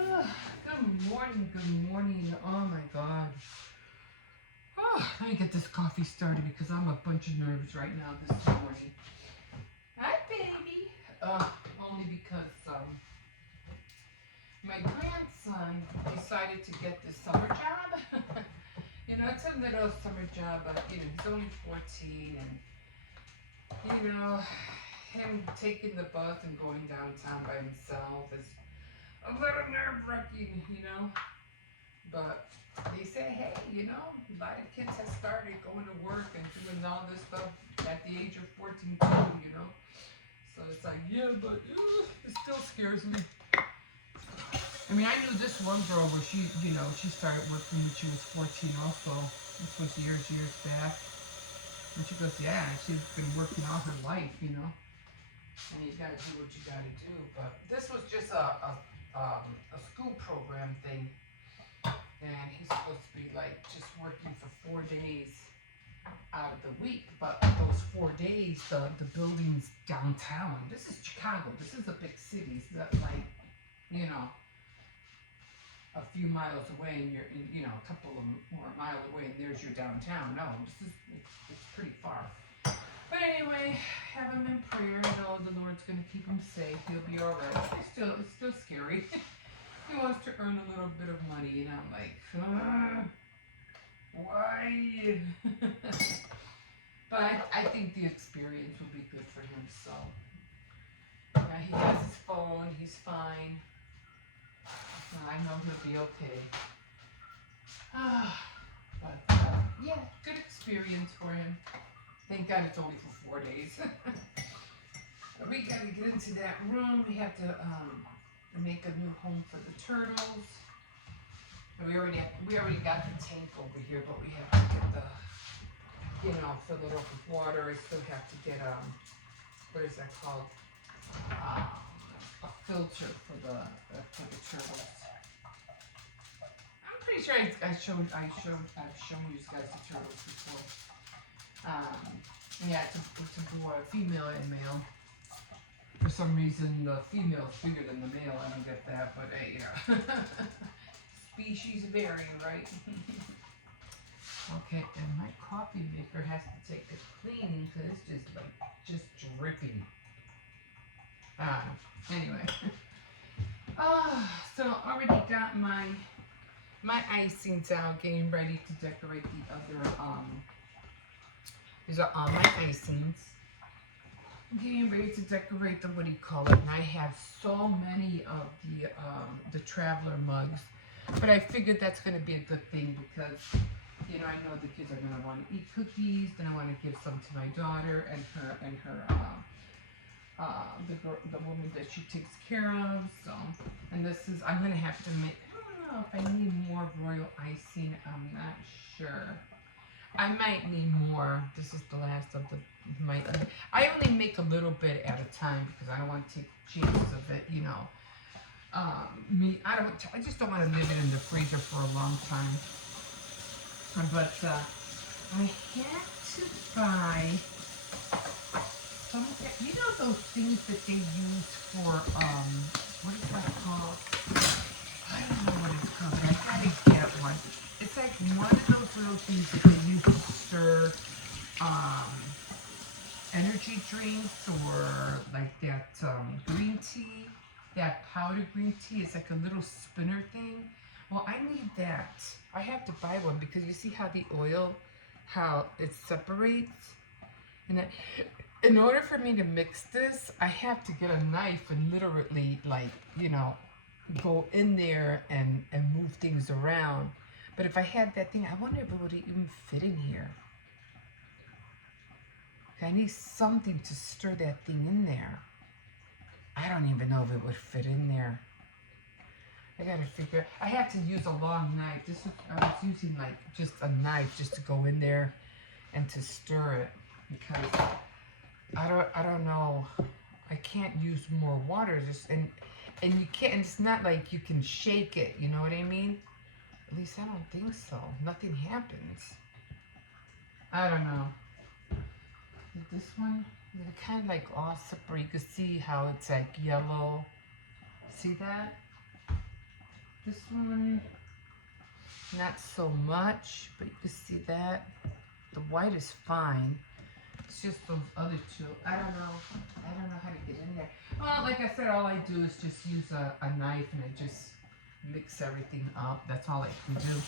Good morning, good morning. Oh my god. Let me get this coffee started because I'm a bunch of nerves right now this morning. Hi, baby. Only because my grandson decided to get this summer job. It's a little summer job, but he's only 14, and him taking the bus and going downtown by himself is a little nerve-wracking. But they say, hey, a lot of kids have started going to work and doing all this stuff at the age of 14 too. So it's like, yeah, but it still scares me. I mean, I knew this one girl where she started working when she was 14 also. This was years back. And she goes, yeah, she's been working all her life. And you gotta do what you gotta do. But this was just a school program thing. And he's supposed to be like just working for 4 days out of the week, but those 4 days, the buildings downtown. This is Chicago. This is a big city. It's not like a few miles away, and you're a couple of more miles away, and there's your downtown. No, it's pretty far. But anyway, have him in prayer. I know the Lord's gonna keep him safe. He'll be all right. It's still scary. He wants to earn a little bit of money, and I'm like, why? But I think the experience will be good for him. So he has his phone. He's fine. I know he'll be okay. But yeah, good experience for him. Thank God it's only for 4 days. But we gotta get into that room. We have to make a new home for the turtles. And we already got the tank over here, but we have to get fill it up with water. I still have to get what is that called? A filter for the turtles. I'm pretty sure I've shown you guys the turtles before. Yeah, it's a female and male. For some reason, the female's bigger than the male. I don't get that, but hey, species vary, right? Okay, and my coffee maker has to take a cleaning because it's just dripping. Anyway. So already got my icings out, getting ready to decorate the other, these are all my icings. Getting ready to decorate the, what do you call it? And I have so many of the traveler mugs, but I figured that's going to be a good thing because, I know the kids are going to want to eat cookies, then I want to give some to my daughter and her the woman that she takes care of. So, and I'm going to have to make, I don't know if I need more royal icing. I'm not sure. I might need more. This is the last of I only make a little bit at a time because I don't want to take chances of it, I just don't want to leave it in the freezer for a long time. But I had to buy some, those things that they use for, what is that called? I don't know what it's called, but I gotta get one. It's like one of those little things that they use to stir energy drinks or like that green tea, that powdered green tea. It's like a little spinner thing. Well, I need that. I have to buy one because you see how the oil, how it separates? And in order for me to mix this, I have to get a knife and literally go in there and move things around. But if I had that thing, I wonder if it would even fit in here. Okay, I need something to stir that thing in there. I don't even know if it would fit in there. I gotta figure. I have to use a long knife. I was using just a knife just to go in there and to stir it because I don't know. I can't use more water. And you can't. And it's not like you can shake it. You know what I mean? At least I don't think so. Nothing happens. I don't know. This one, kind of all separate. You can see how it's yellow. See that? This one, not so much, but you can see that. The white is fine. It's just those other two. I don't know how to get in there. Well, like I said, all I do is just use a knife and I just mix everything up. That's all I can do.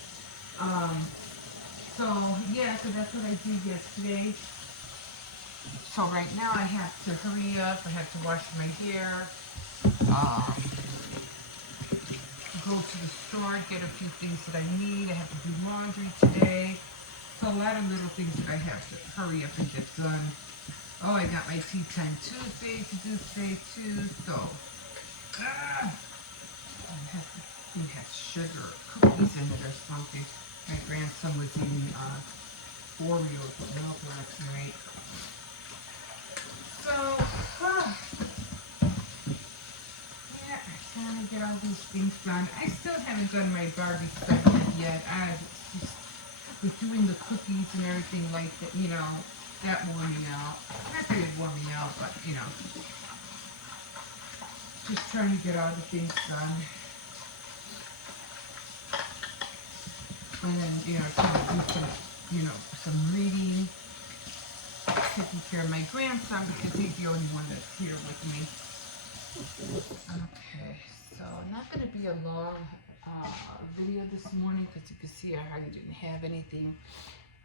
So yeah, so that's what I did yesterday. So right now I have to hurry up. I have to wash my hair. Go to the store, get a few things that I need. I have to do laundry today. So a lot of little things that I have to hurry up and get done. Oh, I got my Tea Time Tuesday to do today too. So, it has sugar, cookies in it or something. My grandson was eating Oreos with milk last night. So, yeah, trying to get all these things done. I still haven't done my Barbie stuff yet. With doing the cookies and everything like that, you know, that wore me out. Not that it wore me out, but, you know, just trying to get all the things done. And then, you know, trying to do some, you know, some reading, taking care of my grandson because he's the only one that's here with me. Okay, so not going to be a long video this morning because you can see I hardly didn't have anything.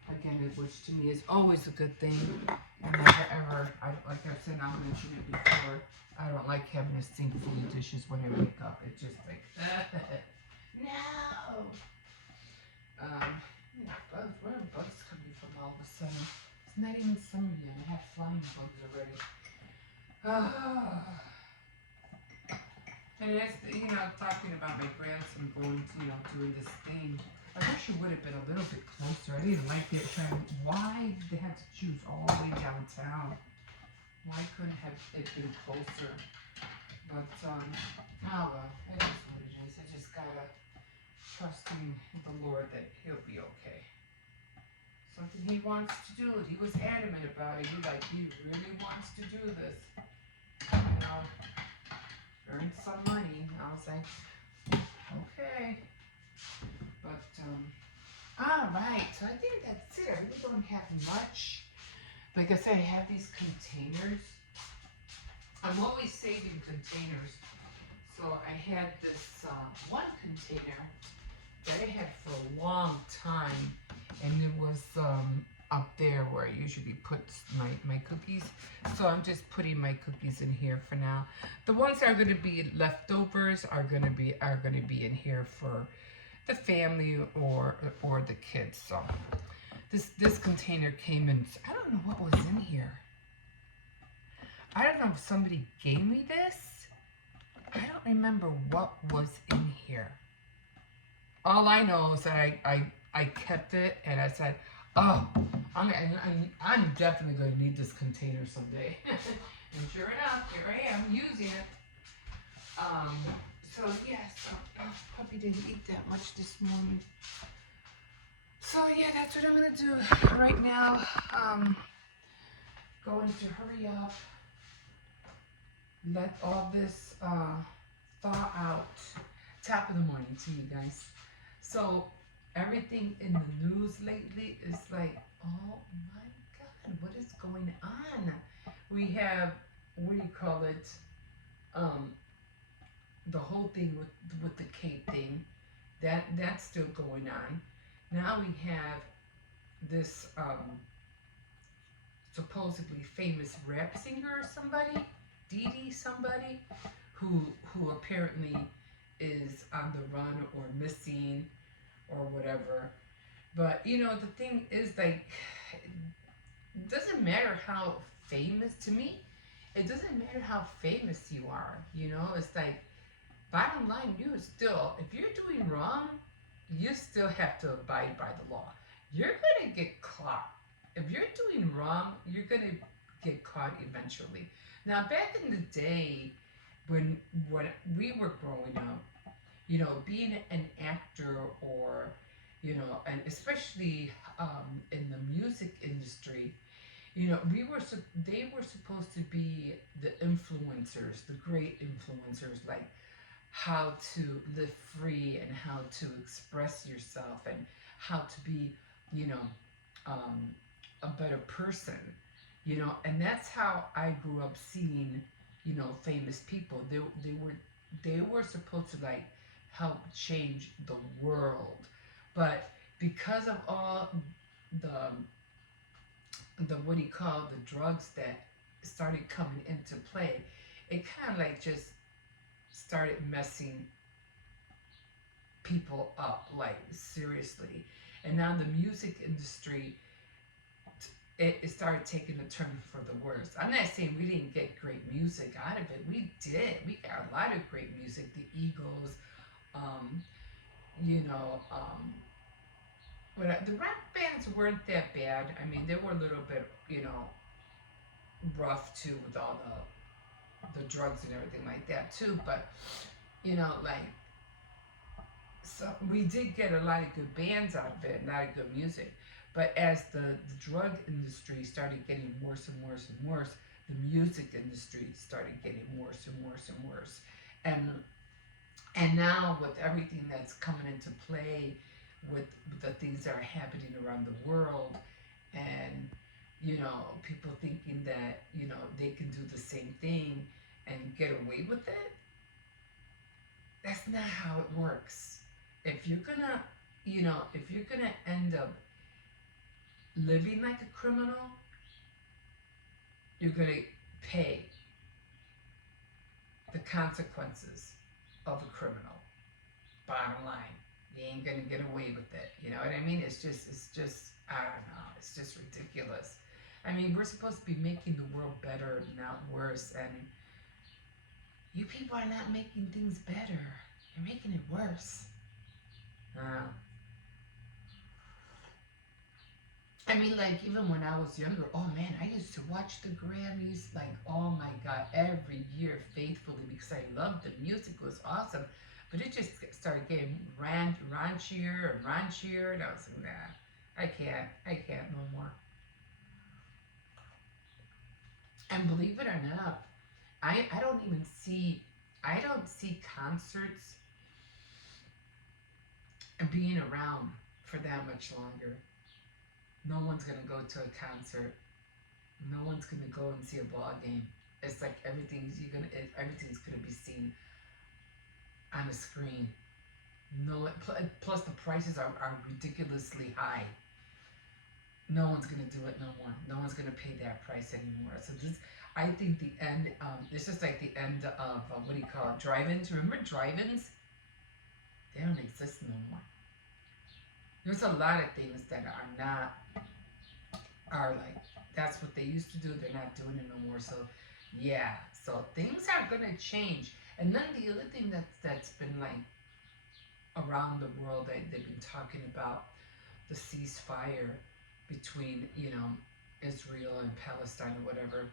Again, which to me is always a good thing. I never ever, like I said, I'll mention it before, I don't like having to sink full of dishes when I wake up. It's just like, no! You know, bugs, where are bugs coming from all of a sudden? It's not even summer yet. I have flying bugs already. And that's, you know, talking about my grandson going to, you know, doing this thing. I wish it would have been a little bit closer. I didn't like it. Why did they have to choose all the way downtown? Why couldn't have it been closer? But, oh well, it is what it is. I just gotta trust in the Lord that he'll be okay. Something he wants to do. He was adamant about it. He really wants to do this. You know, earn some money. I was like, okay. But, alright, so I think that's it. I really don't have much. Like I said, I have these containers. I'm always saving containers. So I had this one container that I had for a long time. And it was up there where I usually put my cookies. So I'm just putting my cookies in here for now. The ones that are going to be leftovers are going to be in here for the family or the kids. So this container came in. I don't know what was in here. I don't know if somebody gave me this. I don't remember what was in here. All I know is that I kept it and I said, oh, I'm definitely going to need this container someday. And sure enough, here I am using it. So yes, puppy didn't eat that much this morning. So yeah, that's what I'm gonna do right now. Going to hurry up, let all this thaw out. Top of the morning to you guys. So everything in the news lately is like, oh my God, what is going on? We have, what do you call it? The whole thing with the Kate thing, that's still going on. Now we have this supposedly famous rap singer or somebody, Dee somebody, who apparently is on the run or missing or whatever. But you know, the thing is, like, it doesn't matter how famous, to me, it doesn't matter how famous you are, you know. It's like, bottom line, you still, if you're doing wrong, you still have to abide by the law. You're gonna get caught. If you're doing wrong, you're gonna get caught eventually. Now, back in the day, when we were growing up, you know, being an actor, or, you know, and especially in the music industry, you know, they were supposed to be the influencers, the great influencers, like how to live free and how to express yourself and how to be, you know, um, a better person, you know. And that's how I grew up seeing, you know, famous people. They were supposed to like help change the world, but because of all the the what do you call the drugs that started coming into play, it kind of like just started messing people up, like seriously. And now the music industry, it started taking a turn for the worse. I'm not saying we didn't get great music out of it. We did. We got a lot of great music. The Eagles, um, you know, but the rock bands weren't that bad. I mean, they were a little bit, you know, rough too with all the drugs and everything like that too. But you know, like, so we did get a lot of good bands out of it, a lot of good music. But as the drug industry started getting worse and worse and worse, the music industry started getting worse and worse and worse. And now with everything that's coming into play, with the things that are happening around the world, and you know, people thinking that, you know, they can do the same thing and get away with it, that's not how it works. If you're gonna, you know, if you're gonna end up living like a criminal, you're gonna pay the consequences of a criminal. Bottom line, you ain't gonna get away with it. You know what I mean? It's just, I don't know. It's just ridiculous. I mean, we're supposed to be making the world better, not worse, and you people are not making things better. You're making it worse. Uh, I mean, like, even when I was younger, oh man, I used to watch the Grammys, like, oh my God, every year faithfully because I loved the music, it was awesome. But it just started getting raunchier and raunchier, and I was like, nah, I can't no more. And believe it or not, I don't even see, I don't see concerts being around for that much longer. No one's gonna go to a concert. No one's gonna go and see a ball game. It's like everything's gonna be seen on a screen. No, plus the prices are ridiculously high. No one's gonna do it no more. No one's gonna pay that price anymore. So this, I think the end. It's just like the end of what do you call it? Drive-ins. Remember drive-ins? They don't exist no more. There's a lot of things that are not, are like, that's what they used to do. They're not doing it no more. So yeah. So things are gonna change. And then the other thing that's been like around the world that they've been talking about, the ceasefire between, you know, Israel and Palestine or whatever.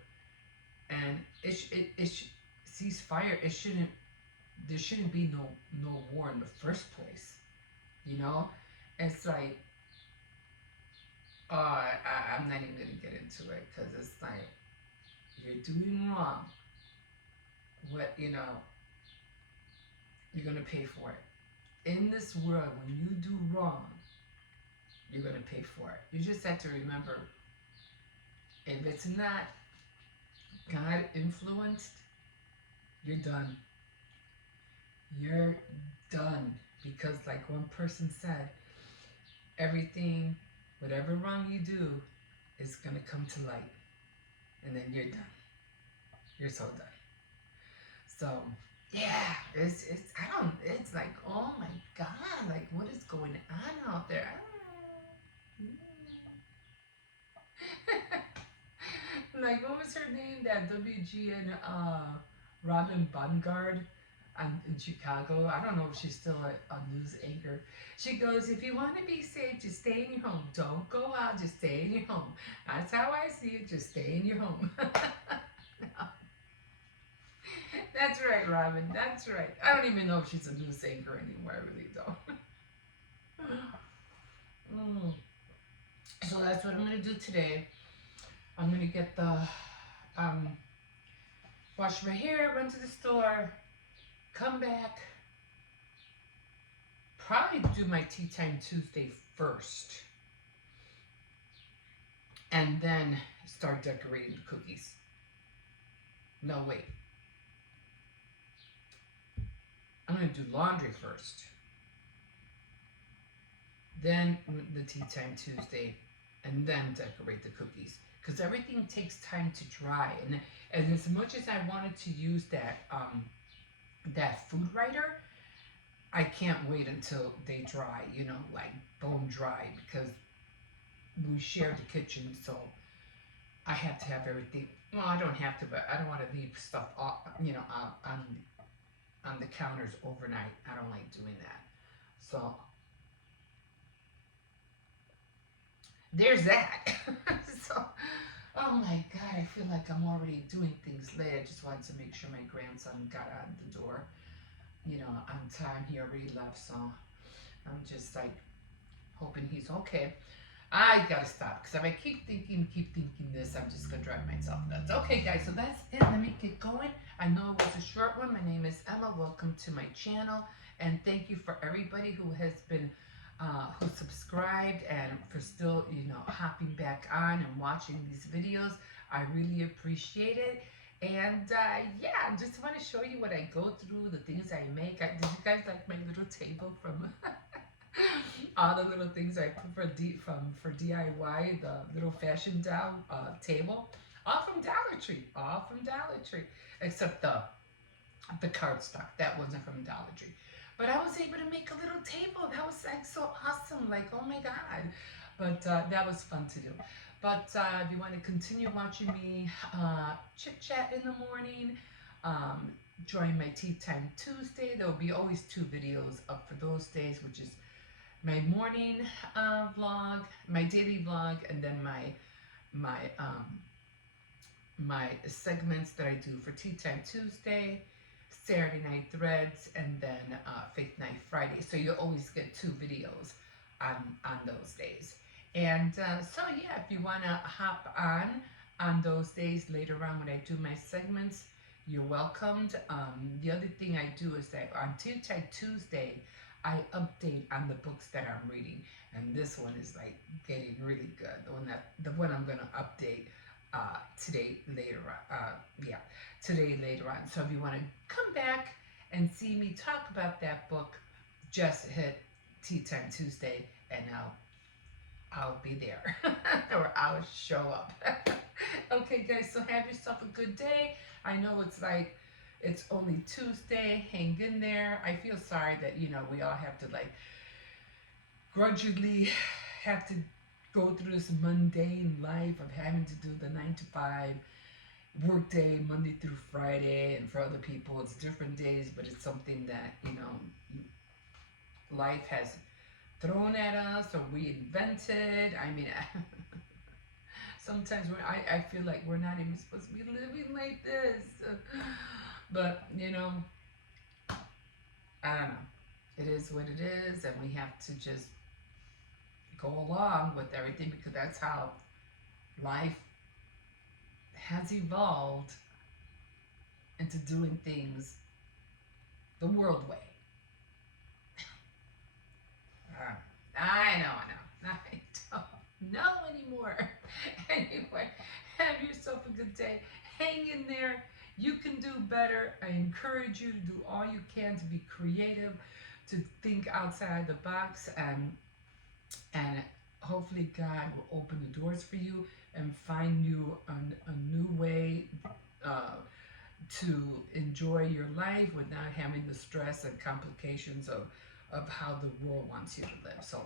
And ceasefire. It shouldn't, there shouldn't be no war in the first place. You know, it's like, I'm not even gonna get into it because it's like, you're doing wrong. What, you know, you're gonna pay for it. In this world, when you do wrong, you're gonna pay for it. You just have to remember, if it's not God influenced, you're done. You're done. Because like one person said, everything, whatever wrong you do, is gonna come to light. And then you're done. You're so done. So yeah, it's I don't, it's like, oh my God, like what is going on out there? Like, what was her name? That WGN Robin Bungard in Chicago. I don't know if she's still a news anchor. She goes, if you want to be safe, just stay in your home. Don't go out, just stay in your home. That's how I see it, just stay in your home. That's right, Robin. That's right. I don't even know if she's a news anchor anymore. I really don't. Mm. So that's what I'm going to do today. I'm going to get the, wash my hair, run to the store, come back, probably do my Tea Time Tuesday first, and then start decorating the cookies. No, wait. I'm going to do laundry first. Then the Tea Time Tuesday, and then decorate the cookies. Because everything takes time to dry. And as much as I wanted to use that food writer, I can't wait until they dry, you know, like bone dry, because we share the kitchen, so I have to have everything. Well, I don't have to, but I don't want to leave stuff off, you know, on the counters overnight. I don't like doing that. So there's that. So, oh my God, I feel like I'm already doing things late. I just wanted to make sure my grandson got out the door, you know, on time. He already left, so I'm just like hoping he's okay. I gotta stop, because if I keep thinking this, I'm just gonna drive myself nuts. Okay, guys, so that's it. Let me get going. I know it was a short one. My name is Emma. Welcome to my channel, and thank you for everybody who has been who subscribed and for still, you know, hopping back on and watching these videos. I really appreciate it. And yeah, I just want to show you what I go through, the things I make. Did you guys like my little table from all the little things I put for DIY, the little fashion doll table? All from Dollar Tree. All from Dollar Tree. Except the cardstock. That wasn't from Dollar Tree. But I was able to make a little table. That was like so awesome. Like, oh my God. But that was fun to do. But if you want to continue watching me chit chat in the morning, join my Tea Time Tuesday. There will be always 2 videos up for those days, which is my morning vlog, my daily vlog, and then my segments that I do for Tea Time Tuesday, Saturday Night Threads, and then Faith Night Friday. So you'll always get 2 videos on those days. And so yeah, if you want to hop on those days later on when I do my segments, you're welcomed. The other thing I do is that on Tea Time Tuesday, I update on the books that I'm reading, and this one is like getting really good. The one I'm gonna update today later on. So if you want to come back and see me talk about that book, just hit Tea Time Tuesday, and I'll be there or I'll show up. Okay, guys. So have yourself a good day. I know it's only Tuesday. Hang in there. I feel sorry that, you know, we all have to like grudgingly have to go through this mundane life of having to do the 9 to 5 work day, Monday through Friday, and for other people it's different days, but it's something that, you know, life has thrown at us or we invented. I mean, sometimes I feel like we're not even supposed to be living like this. But, you know, I don't know. It is what it is, and we have to just go along with everything, because that's how life has evolved into doing things the world way. I know. I don't know anymore. Anyway, have yourself a good day. Hang in there. You can do better. I encourage you to do all you can to be creative, to think outside the box, and hopefully God will open the doors for you and find you a new way to enjoy your life without having the stress and complications of how the world wants you to live. So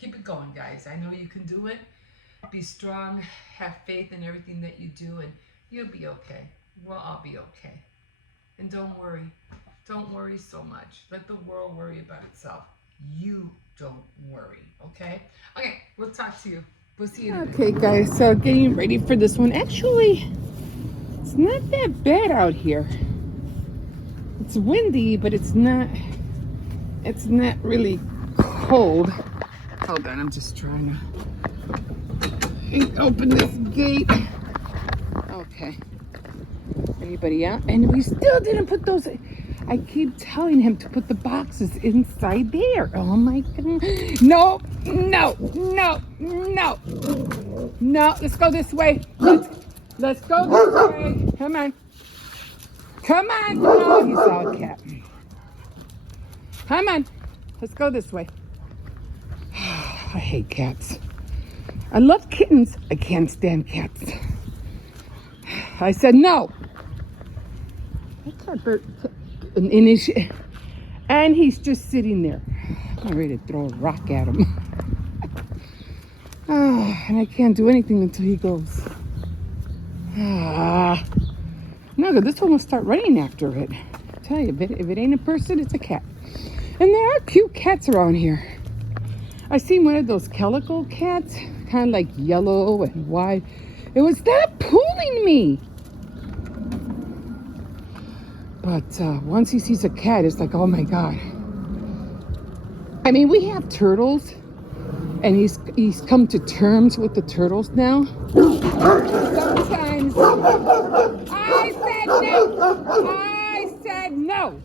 keep it going, guys. I know you can do it. Be strong. Have faith in everything that you do, and you'll be okay. We'll all be okay. And don't worry. Don't worry so much. Let the world worry about itself. You don't worry, okay? Okay, we'll talk to you. We'll see you. Okay, guys, so getting ready for this one. Actually, it's not that bad out here. It's windy, but it's not really cold. Hold on, I'm just trying to open this gate. Okay. Anybody out? And we still didn't put those. I keep telling him to put the boxes inside there. Oh my God. No, no, no, no. No, let's go this way. Let's go this way. Come on. Come on. No, he saw a cat. Come on. Let's go this way. I hate cats. I love kittens. I can't stand cats. I said no. And he's just sitting there. I'm ready to throw a rock at him. And I can't do anything until he goes. No, this one will start running after it. I tell you, if it ain't a person, it's a cat. And there are cute cats around here. I seen one of those calico cats, kind of like yellow and white. It was not pulling me. But once he sees a cat, it's like, oh my God. I mean, we have turtles, and he's come to terms with the turtles now. Sometimes I said no.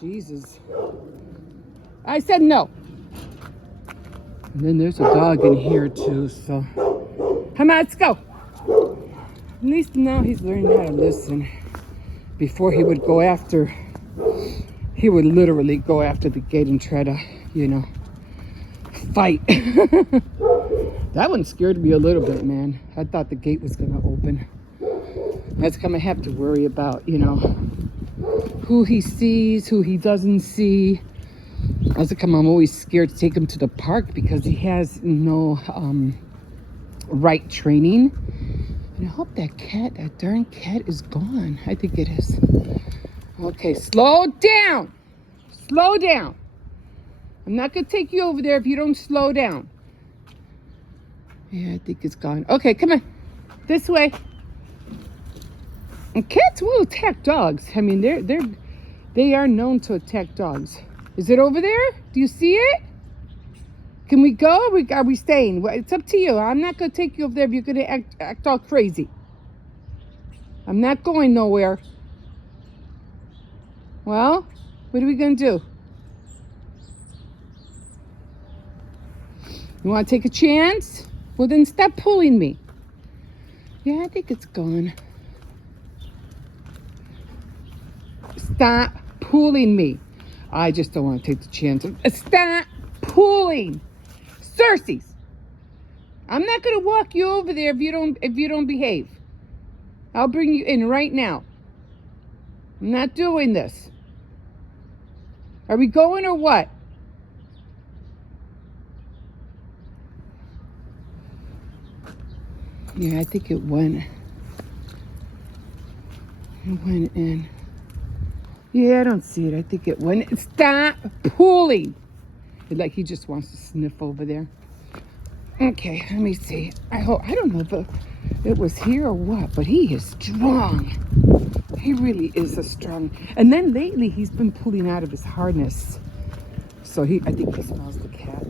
Jesus. I said no. And then there's a dog in here too, so come on, let's go. At least now he's learning how to listen. Before he would literally go after the gate and try to, fight. That one scared me a little bit, man. I thought the gate was gonna open. That's gonna have to worry about, who he sees, who he doesn't see. I'm always scared to take him to the park because he has no right training. And I hope that darn cat is gone. I think it is. Okay, slow down. Slow down. I'm not going to take you over there if you don't slow down. Yeah, I think it's gone. Okay, come on. This way. And cats will attack dogs. I mean, they are known to attack dogs. Is it over there? Do you see it? Can we go? Are we staying? It's up to you. I'm not going to take you over there if you're going to act all crazy. I'm not going nowhere. Well, what are we going to do? You want to take a chance? Well, then stop pulling me. Yeah, I think it's gone. Stop pulling me. I just don't want to take the chance. Stop pulling. Circes. I'm not going to walk you over there if you don't behave. I'll bring you in right now. I'm not doing this. Are we going or what? Yeah, I think it went. It went in. Yeah, I don't see it. I think it went. Stop pulling. Like he just wants to sniff over there. Okay, let me see. I don't know if it was here or what, but he is strong. He really is a strong. And then lately he's been pulling out of his harness. So I think he smells the cat.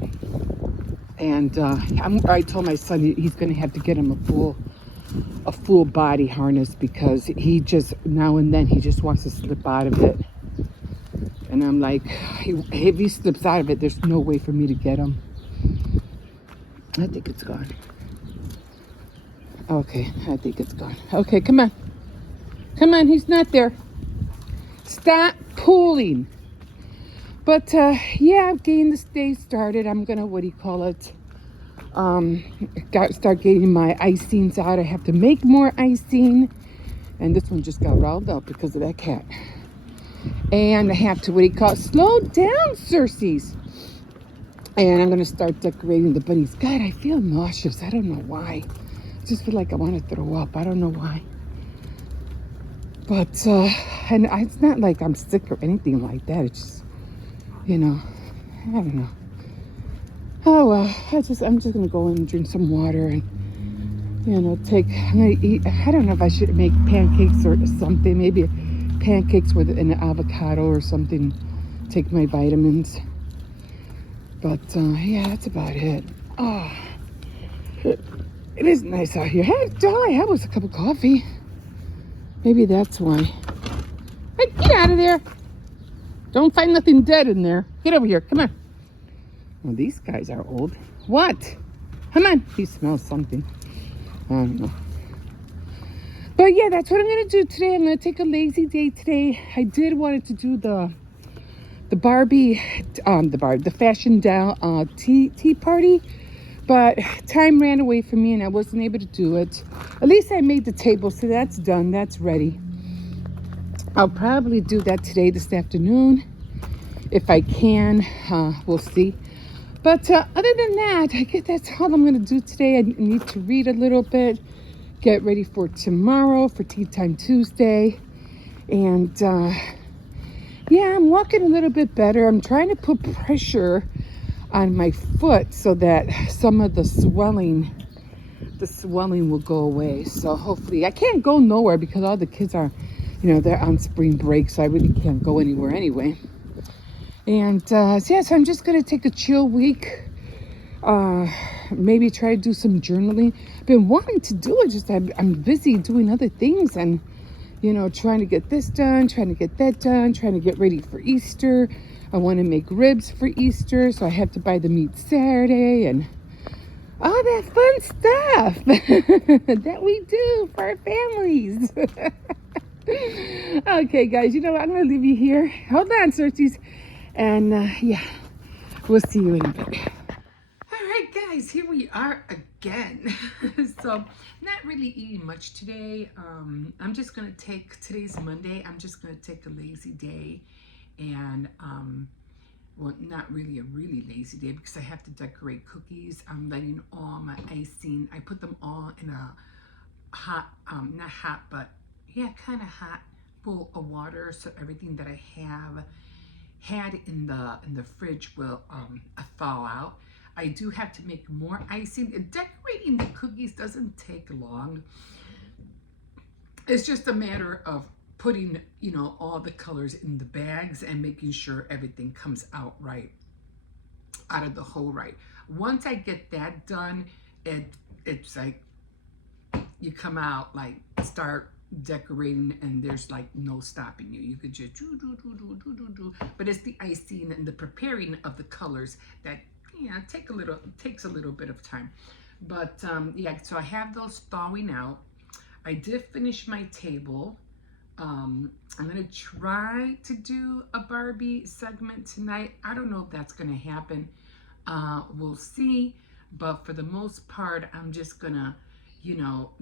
And I told my son he's going to have to get him a full body harness because he just now and then he just wants to slip out of it. And I'm like, if he slips out of it, there's no way for me to get him. I think it's gone. Okay, I think it's gone. Okay, come on. Come on, he's not there. Stop pulling. But, yeah, I'm getting this day started. I'm going to, start getting my icings out. I have to make more icing. And this one just got riled up because of that cat. And I have to, slow down, Circes. And I'm going to start decorating the bunnies. God, I feel nauseous. I don't know why. I just feel like I want to throw up. I don't know why. But, and it's not like I'm sick or anything like that. It's just, I don't know. Oh, well, I'm just going to go in and drink some water and, I'm going to eat. I don't know if I should make pancakes or something. Maybe pancakes with an avocado or something. Take my vitamins. But, yeah, that's about it. Oh, it is nice out here. All I had was a cup of coffee. Maybe that's why. Hey, get out of there. Don't find nothing dead in there. Get over here. Come on. Well, these guys are old. What? Come on. He smells something. I don't know. But yeah, that's what I'm going to do today. I'm going to take a lazy day today. I did wanted to do the Barbie, the fashion doll tea party. But time ran away from me and I wasn't able to do it. At least I made the table, so that's done. That's ready. I'll probably do that today, this afternoon. If I can, we'll see. But other than that, I guess that's all I'm going to do today. I need to read a little bit, get ready for tomorrow, for Tea Time Tuesday. And yeah, I'm walking a little bit better. I'm trying to put pressure on my foot so that some of the swelling will go away. So hopefully, I can't go nowhere because all the kids are, they're on spring break, so I really can't go anywhere anyway. And so I'm just gonna take a chill week. Maybe try to do some journaling. Been wanting to do it, just I'm busy doing other things and trying to get this done, trying to get that done, trying to get ready for Easter. I want to make ribs for Easter, so I have to buy the meat Saturday and all that fun stuff that we do for our families. Okay, guys, you know what? I'm going to leave you here. Hold on, Searchies. And yeah, we'll see you in a bit. All right, guys, here we are again. So, not really eating much today. I'm just going to take, today's Monday, I'm just going to take a lazy day. And, well, not really a really lazy day because I have to decorate cookies. I'm letting all my icing, I put them all in a hot, not hot, but yeah, kind of hot bowl of water. So everything that I had in the fridge will thaw out. I do have to make more icing. Decorating the cookies doesn't take long. It's just a matter of putting, all the colors in the bags and making sure everything comes out right, out of the hole right. Once I get that done, it's like you come out, like start decorating and there's like no stopping you. You could just do. But it's the icing and the preparing of the colors that takes a little bit of time. But yeah, so I have those thawing out. I did finish my table. I'm gonna try to do a Barbie segment tonight. I don't know if that's gonna happen. We'll see. But for the most part, I'm just gonna,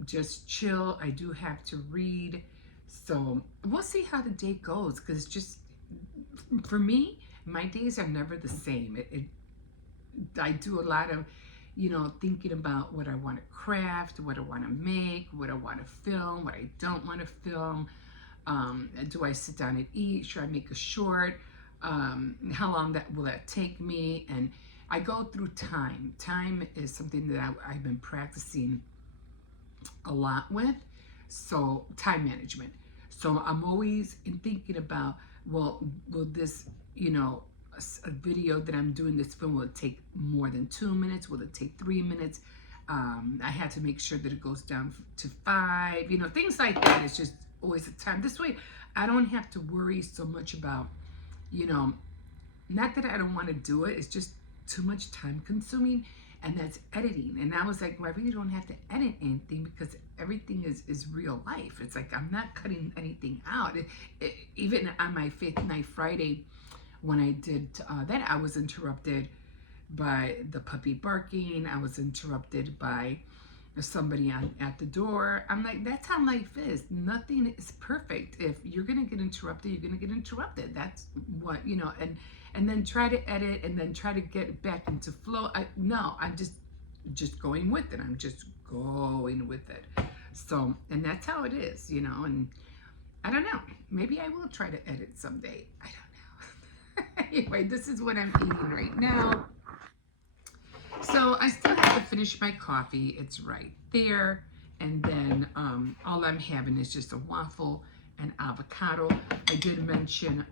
just chill. I do have to read. So we'll see how the day goes. Because just, for me, my days are never the same. I do a lot of, thinking about what I want to craft, what I want to make, what I want to film, what I don't want to film. Do I sit down and eat? Should I make a short? How long will that take me? And I go through time. Time is something that I've been practicing a lot with. So time management. So I'm always thinking about, well, will this, a video that I'm doing this film, will it take more than 2 minutes? Will it take 3 minutes? I had to make sure that it goes down to 5, things like that. It's just always a time. This way, I don't have to worry so much about, not that I don't want to do it. It's just too much time consuming, and that's editing. And I was like, well, I really don't have to edit anything because everything is real life. It's like I'm not cutting anything out. Even on my Faith Night Friday, when I did that, I was interrupted by the puppy barking. I was interrupted by somebody at the door. I'm like, that's how life is. Nothing is perfect. If you're gonna get interrupted, you're gonna get interrupted. That's what, and then try to edit and then try to get back into flow. I'm just going with it. I'm just going with it. So, and that's how it is, and I don't know. Maybe I will try to edit someday. I don't know. Anyway, this is what I'm eating right now. So I still have to finish my coffee. It's right there. And then all I'm having is just a waffle and avocado. I did mention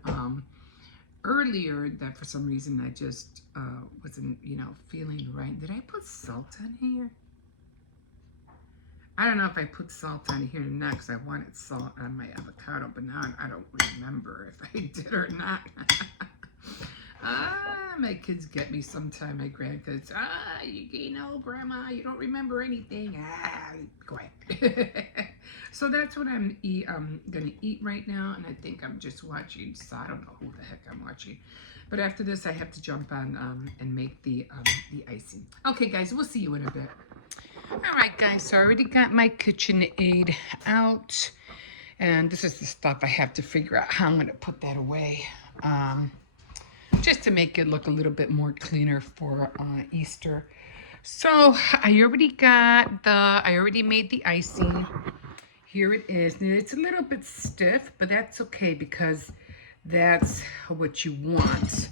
earlier that for some reason I just wasn't, feeling right. Did I put salt on here? I don't know if I put salt on here or not because I wanted salt on my avocado, but now I don't remember if I did or not. My kids get me sometime, my grandkids. You know, Grandma, you don't remember anything. Quiet. So that's what I'm gonna eat right now, and I think I'm just watching, so I don't know who the heck I'm watching. But after this, I have to jump on and make the icing. Okay, guys, we'll see you in a bit. All right, guys, so I already got my KitchenAid out, and this is the stuff I have to figure out how I'm gonna put that away. Just to make it look a little bit more cleaner for Easter. So I already made the icing. Here it is. Now, it's a little bit stiff, but that's okay because that's what you want.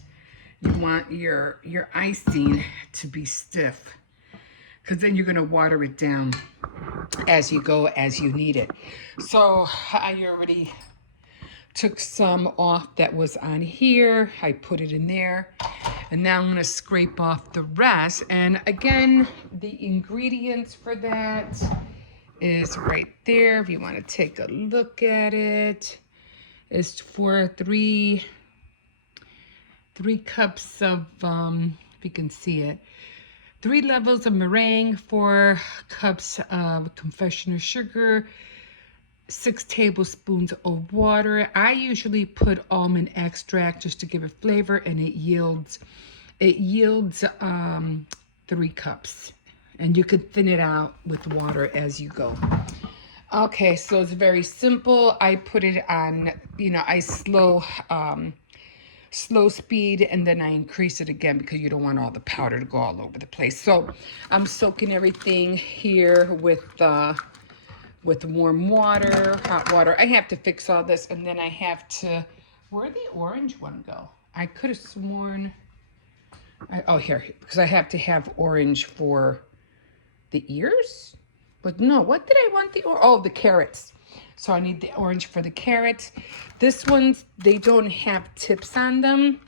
You want your icing to be stiff because then you're gonna water it down as you go, as you need it. So I already took some off that was on here. I put it in there. And now I'm gonna scrape off the rest. And again, the ingredients for that is right there. If you wanna take a look at it, it's for three cups of, if you can see it, 3 levels of meringue, 4 cups of confectioner sugar, 6 tablespoons of water. I usually put almond extract just to give it flavor, and it yields 3 cups. And you can thin it out with water as you go. Okay, so it's very simple. I put it on, I slow speed, and then I increase it again because you don't want all the powder to go all over the place. So I'm soaking everything here with warm water, hot water. I have to fix all this, and then I have to, where'd the orange one go? I could have sworn, oh, here, because I have to have orange for the ears. But no, what did I want the carrots. So I need the orange for the carrots. This one's, they don't have tips on them.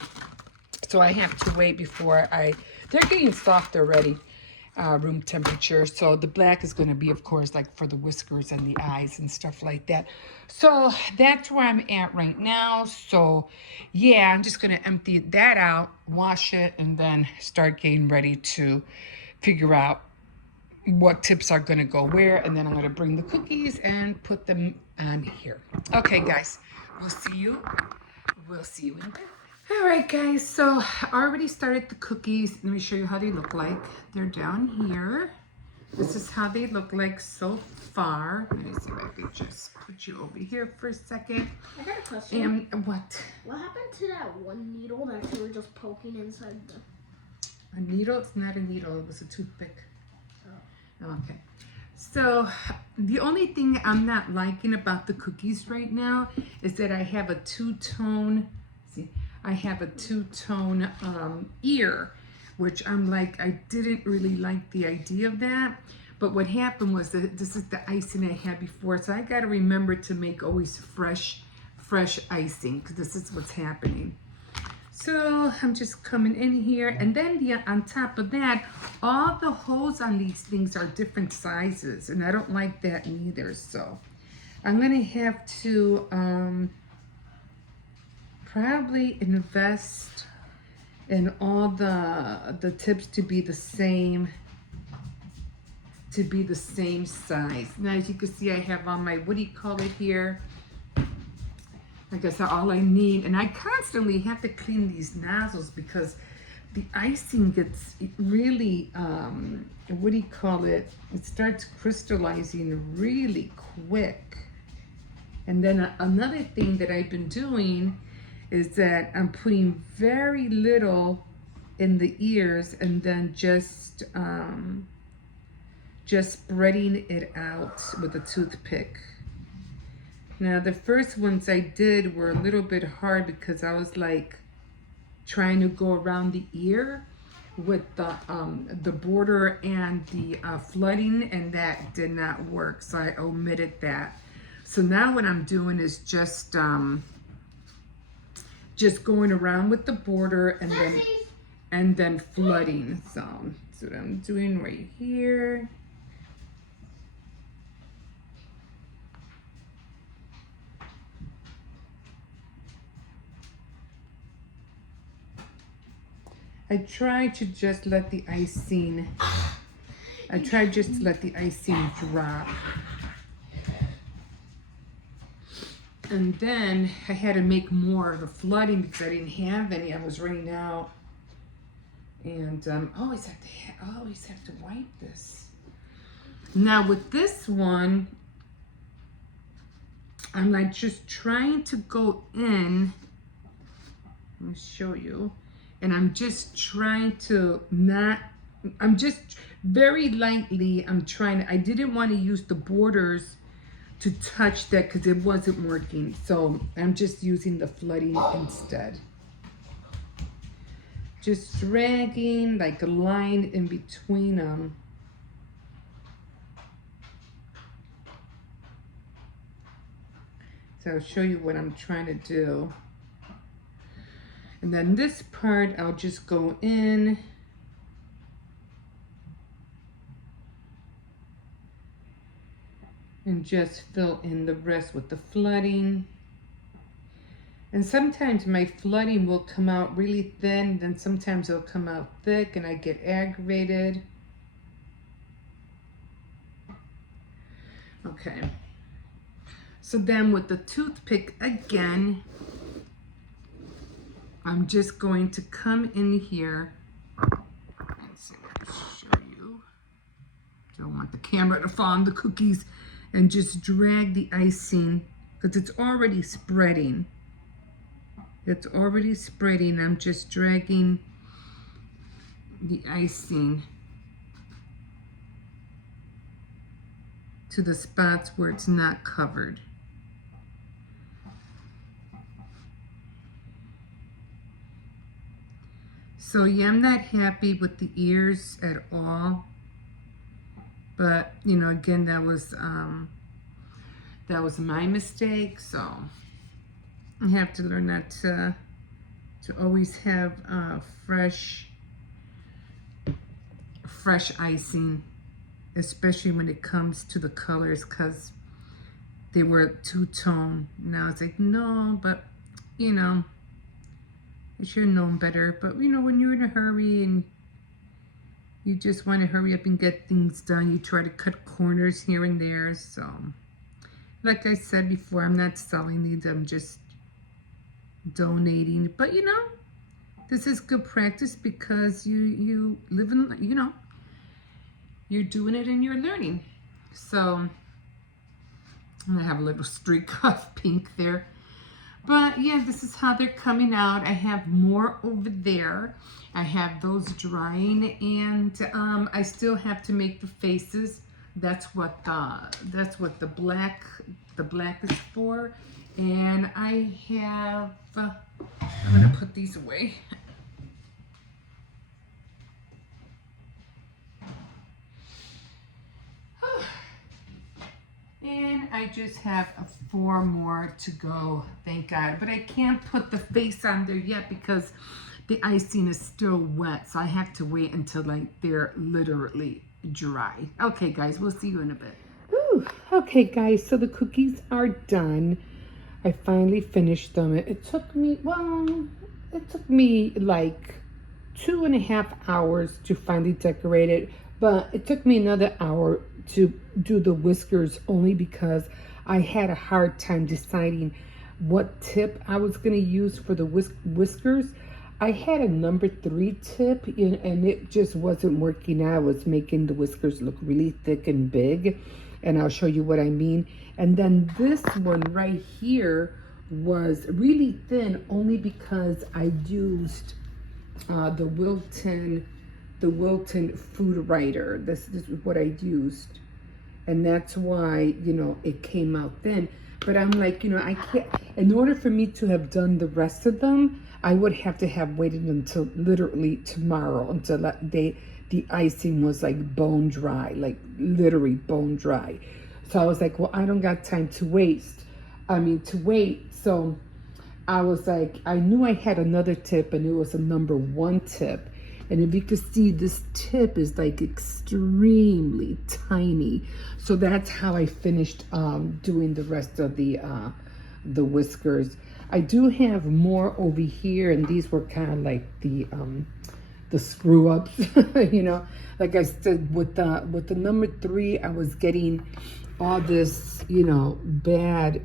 So I have to wait before they're getting soft already, room temperature. So the black is gonna be, of course, like for the whiskers and the eyes and stuff like that. So that's where I'm at right now. So yeah, I'm just gonna empty that out, wash it, and then start getting ready to figure out what tips are gonna go where, and then I'm gonna bring the cookies and put them on here. Okay, guys, we'll see you in a bit. All right, guys, so I already started the cookies. Let me show you how they look like. They're down here. This is how they look like so far. Let me see if I can just put you over here for a second. I got a question. And what? What happened to that one needle that you were just poking inside the... A needle? It's not a needle. It was a toothpick. Okay, so the only thing I'm not liking about the cookies right now is that I have a two-tone, ear, which I'm like, I didn't really like the idea of that. But what happened was that this is the icing I had before, so I got to remember to make always fresh icing, because this is what's happening. So I'm just coming in here, and then on top of that, all the holes on these things are different sizes, and I don't like that neither. So I'm gonna have to probably invest in all the tips to be the same size. Now, as you can see, I have on my, what do you call it here? I guess all I need, and I constantly have to clean these nozzles because the icing gets really, what do you call it? It starts crystallizing really quick. And then another thing that I've been doing is that I'm putting very little in the ears and then just spreading it out with a toothpick. Now, the first ones I did were a little bit hard because I was like trying to go around the ear with the border and the flooding, and that did not work, so I omitted that. So now what I'm doing is just going around with the border and then flooding. So that's what I'm doing right here. I try to just let the icing, I try just to let the icing drop. And then I had to make more of the flooding because I didn't have any. I was running out. And always have to wipe this. Now with this one, I'm like just trying to go in. Let me show you. And I'm just trying to not, I'm just very lightly, I didn't want to use the borders to touch that because it wasn't working. So I'm just using the flooding instead. Just dragging like a line in between them. So I'll show you what I'm trying to do. And then this part, I'll just go in. And just fill in the rest with the flooding. And sometimes my flooding will come out really thin, then sometimes it'll come out thick and I get aggravated. Okay. So then with the toothpick again, I'm just going to come in here and show you. Don't want the camera to fall on the cookies. And just drag the icing because it's already spreading. It's already spreading. I'm just dragging the icing to the spots where it's not covered. So yeah, I'm not happy with the ears at all. But, you know, again, that was my mistake. So I have to learn not to always have fresh icing, especially when it comes to the colors, because they were two-tone. Now it's like, no, but, you know, I should have known better. But, you know, when you're in a hurry and you just want to hurry up and get things done, you try to cut corners here and there. So, like I said before, I'm not selling these. I'm just donating. But, you know, this is good practice because you live in, you know, you're doing it and you're learning. So, I'm going to have a little streak of pink there. But, yeah, this is how they're coming out. I have more over there. I have those drying, and I still have to make the faces. That's what the black is for. And I have, I'm gonna put these away. And I just have 4 more to go, thank God. But I can't put the face on there yet because the icing is still wet. So I have to wait until like they're literally dry. Okay, guys, we'll see you in a bit. Ooh, okay, guys, so the cookies are done. I finally finished them. It took me like 2.5 hours to finally decorate it. But it took me another hour to do the whiskers only because I had a hard time deciding what tip I was going to use for the whiskers. I had a number 3 tip and it just wasn't working out. I was making the whiskers look really thick and big, and I'll show you what I mean. And then this one right here was really thin only because I used the Wilton Food Writer. This is what I used, and that's why, you know, it came out thin. But I'm like, you know, I can't, in order for me to have done the rest of them, I would have to have waited until literally tomorrow, until that day the icing was like bone dry, like literally bone dry. So I was like, well, I don't got time to wait. So I was like, I knew I had another tip, and it was a number 1 tip. And if you could see, this tip is like extremely tiny. So that's how I finished doing the rest of the whiskers. I do have more over here, and these were kind of like the the screw ups. You know, like I said, with the number 3, I was getting all this, you know, bad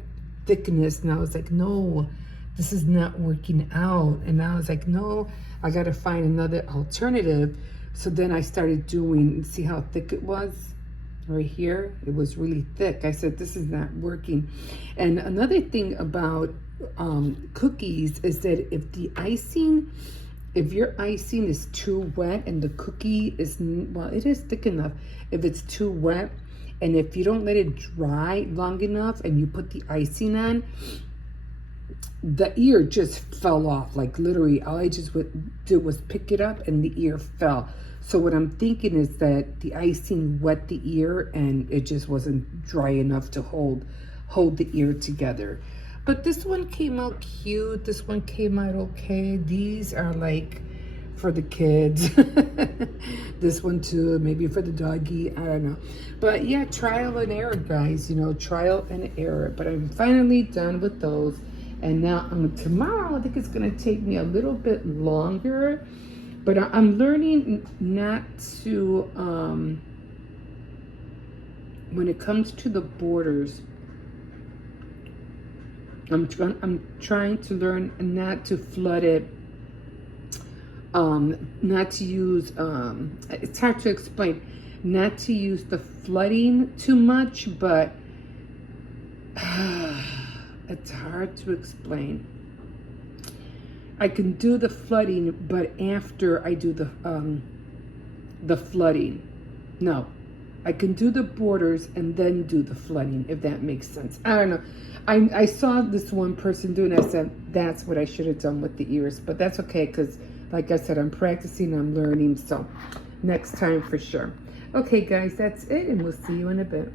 thickness, and I was like, no, this is not working out. And I was like, no, I got to find another alternative. So then I started doing, see how thick it was right here? It was really thick. I said, this is not working. And another thing about cookies is that if your icing is too wet and the cookie is, well, it is thick enough. If it's too wet, and if you don't let it dry long enough and you put the icing on, the ear just fell off. Like literally, all I just did was pick it up and the ear fell. So what I'm thinking is that the icing wet the ear and it just wasn't dry enough to hold the ear together. But this one came out cute. This one came out okay. These are like for the kids. This one too, maybe for the doggy, I don't know. But yeah, trial and error, guys, you know, trial and error. But I'm finally done with those. And now tomorrow, I think it's gonna take me a little bit longer, but I'm learning not to, when it comes to the borders, I'm trying to learn not to flood it, not to use, it's hard to explain, not to use the flooding too much, but it's hard to explain. I can do the flooding, but after I do the flooding. No, I can do the borders and then do the flooding, if that makes sense. I don't know. I saw this one person doing it. I said, that's what I should have done with the ears, but that's okay, because like I said, I'm practicing, I'm learning, so next time for sure. Okay, guys, that's it, and we'll see you in a bit.